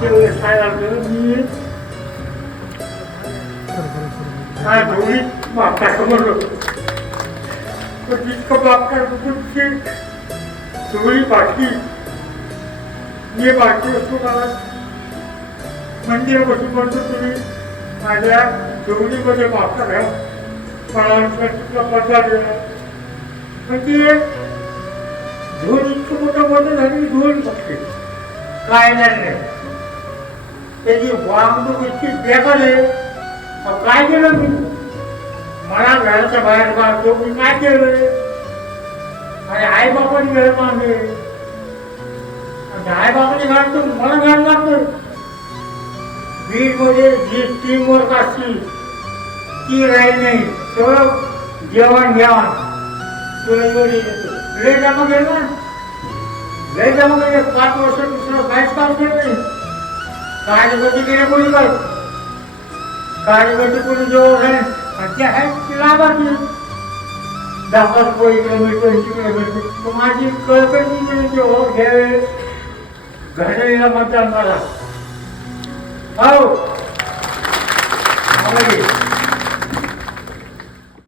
मागच्या वेळेस काय झालं मी काय धोनी मागता म्हणलो पण जितकं मागता तुमची धोनी बाकी मी बाकी वस्तू मला मंदिरापासून म्हणतो तुम्ही माझ्या धोनीमध्ये मागता घ्या मला तुला पडदा दिला म्हणजे धोनी इतकं मोठं मत झाली धोनी बघते काय नाही त्याची वागणूक इतकी बेकार आहे काय केलं मी मला घराच्या बाहेर काढतो मी काय केलं आणि आई बापाने घर मागे आई बापाने घालतो मला घाल लागतो बीड मध्ये जी टीम वर्क असती ती राहील नाही सगळं जेवण घ्यावं तुला एवढी लय जमा केलं ना लय जमा केलं 5 वर्ष दुसरं काहीच काम केलं नाही कार्यगती केले कोणी कर कार्यगती कोणी जेवण आहे आणि ते आहे लाभार्थी 10 किलोमीटर 20 किलोमीटर माझी कळकळी जेव्हा घ्यावे घड्याळीला मतदान करा हो